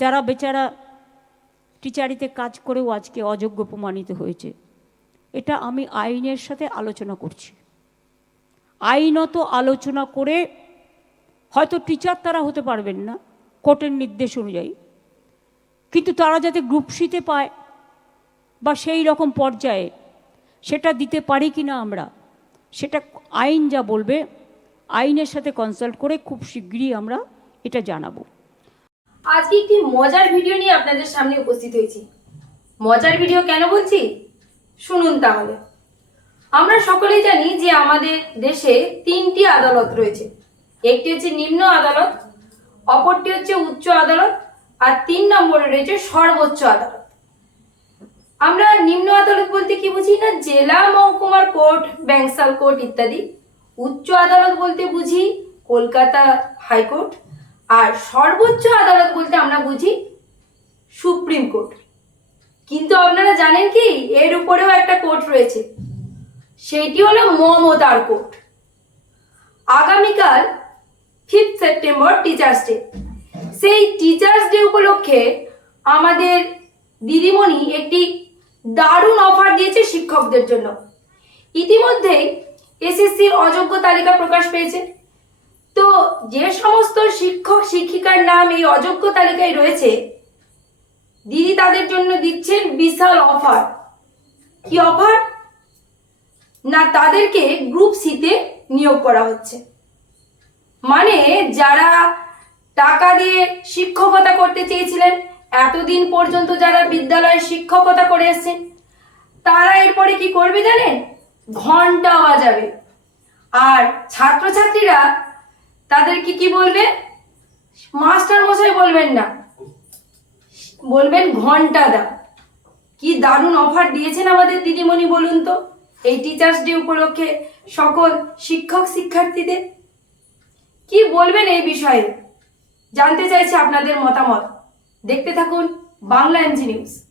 যারা বেচারা টিচারিতে কাজ করেও আজকে অযোগ্য প্রমাণিত হয়েছে, এটা আমি আইনের সাথে আলোচনা করছি। আইনত আলোচনা করে হয়তো টিচার তারা হতে পারবেন না, কোর্টের নির্দেশ অনুযায়ী। কিন্তু তারা যাতে গ্রুপ সিতে পায় বা সেই রকম পর্যায়ে সেটা দিতে পারি কি না আমরা, সেটা আইন যা বলবে, আইনের সাথে কনসাল্ট করে খুব শীঘ্রই আমরা এটা জানাব। আজকে একটি মজার ভিডিও নিয়ে আপনাদের সামনে উপস্থিত হয়েছি। মজার ভিডিও কেন বলছি? শুনুন তাহলে। আমরা সকলেই জানি যে আমাদের দেশে তিনটি আদালত রয়েছে। একটি হচ্ছে নিম্ন আদালত, অপরটি হচ্ছে উচ্চ আদালত, আর তিন নম্বরে রয়েছে সর্বোচ্চ আদালত। আমরা নিম্ন আদালত বলতে কি বুঝি না? জেলা, মহকুমার কোর্ট ব্যাংসাল কোর্ট ইত্যাদি। উচ্চ আদালত বলতে বুঝি কলকাতা হাইকোর্ট। আর সর্বোচ্চ আদালত বলতে আমরা বুঝি সুপ্রিম কোর্ট। কিন্তু আপনারা জানেন কি, এর উপরেও একটা কোর্ট রয়েছে। সেইটি হলো মমতার কোর্ট। আগামীকাল ফিফথ সেপ্টেম্বর টিচার্স ডে সেই টিচার্স ডে উপলক্ষে আমাদের দিদিমণি একটি দারুণ অফার দিয়েছে শিক্ষকদের জন্য। ইতিমধ্যেই এসএসসির অযোগ্য তালিকা প্রকাশ পেয়েছে। যে সমস্ত শিক্ষক শিক্ষিকার নাম এই অযোগ্য তালিকায় রয়েছে, দিদি তাদের জন্য দিচ্ছেন বিশাল অফার কি অফার না, তাদেরকে গ্রুপ সিতে নিয়োগ করা হচ্ছে। মানে যারা টাকা দিয়ে শিক্ষকতা করতে চেয়েছিলেন, এতদিন পর্যন্ত যারা বিদ্যালয়ে শিক্ষকতা করে এসছেন, তারা এরপরে কি করবে জানেন? ঘণ্টা বাজাবে। আর ছাত্রছাত্রীরা তাদেরকে কি বলবে? মাস্টার মশাই বলবেন না। বলবেন ঘণ্টা দা। কি দারুণ অফার দিয়েছেন আমাদের দিদিমণি বলুন তো। এই টিচার্স ডে উপলক্ষে সকল শিক্ষক শিক্ষার্থীদের। কি বলবেন এই বিষয়ে? জানতে চাইছি আপনাদের মতামত। দেখতে থাকুন বাংলা এমজি নিউজ